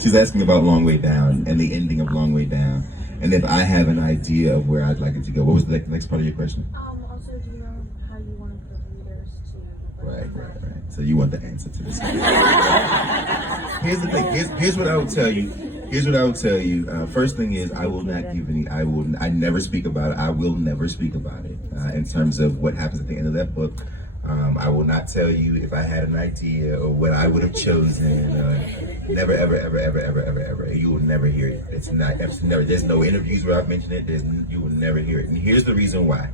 She's asking about Long Way Down and the ending of Long Way Down, and if I have an idea of where I'd like it to go. What was the next part of your question? Also, do you know how you want the readers to... Right. So you want the answer to this. Here's the thing. Here's what I would tell you. First thing is, I will not give any. I never speak about it. I will never speak about it in terms of what happens at the end of that book. I will not tell you if I had an idea or what I would have chosen. Never, ever. You will never hear it. It's never. There's no interviews where I've mentioned it. You will never hear it. And here's the reason why.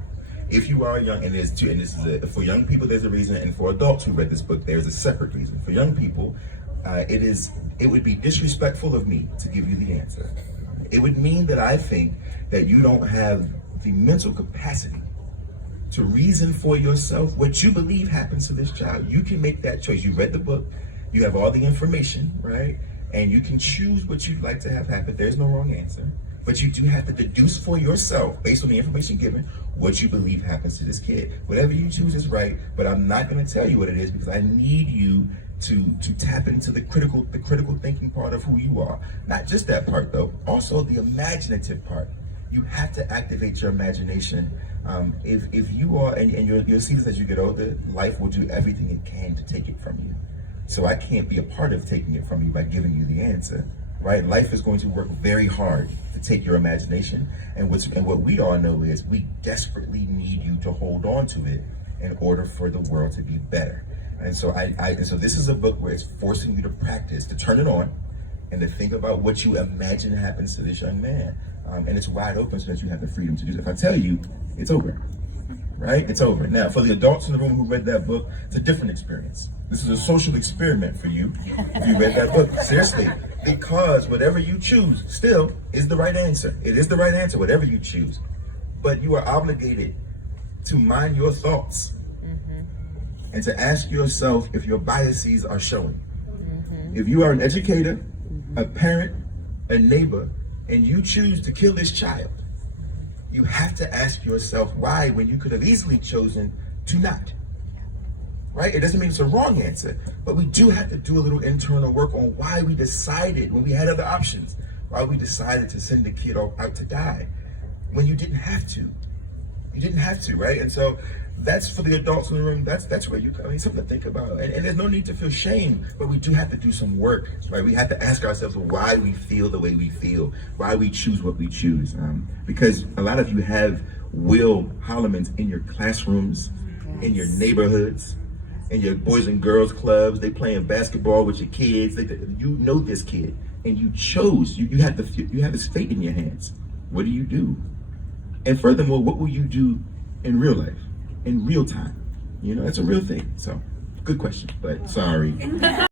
If you are young, and this is for young people, there's a reason, and for adults who read this book, there's a separate reason. For young people, it would be disrespectful of me to give you the answer. It would mean that I think that you don't have the mental capacity to reason for yourself what you believe happens to this child. You can make that choice. You read the book, you have all the information, right? And you can choose what you'd like to have happen. There's no wrong answer. But you do have to deduce for yourself, based on the information given, what you believe happens to this kid. Whatever you choose is right, but I'm not going to tell you what it is because I need you to tap into the critical thinking part of who you are. Not just that part though, also the imaginative part. You have to activate your imagination. If you are, and you'll see this as you get older, life will do everything it can to take it from you. So I can't be a part of taking it from you by giving you the answer, right? Life is going to work very hard to take your imagination, and what we all know is we desperately need you to hold on to it in order for the world to be better. And so so this is a book where it's forcing you to practice, to turn it on, and to think about what you imagine happens to this young man. And it's wide open so that you have the freedom to do it. If I tell you, it's over, right? It's over. Now, for the adults in the room who read that book, it's a different experience. This is a social experiment for you if you read that book. Seriously, because whatever you choose still is the right answer. It is the right answer, whatever you choose. But you are obligated to mind your thoughts and to ask yourself if your biases are showing. If you are an educator, a parent, a neighbor, and you choose to kill this child, you have to ask yourself why when you could have easily chosen to not. Right? It doesn't mean it's a wrong answer, but we do have to do a little internal work on why we decided, when we had other options, why we decided to send the kid out to die when you didn't have to. You didn't have to, right? And so that's for the adults in the room. That's where something to think about. And there's no need to feel shame, but we do have to do some work, right? We have to ask ourselves why we feel the way we feel, why we choose what we choose. Because a lot of you have Will Hollimans in your classrooms, in your neighborhoods, in your boys and girls clubs. They playing basketball with your kids. You know this kid, and you chose. You have his fate in your hands. What do you do? And furthermore, what will you do in real life, in real time? You know, that's a real thing. So, good question, but sorry.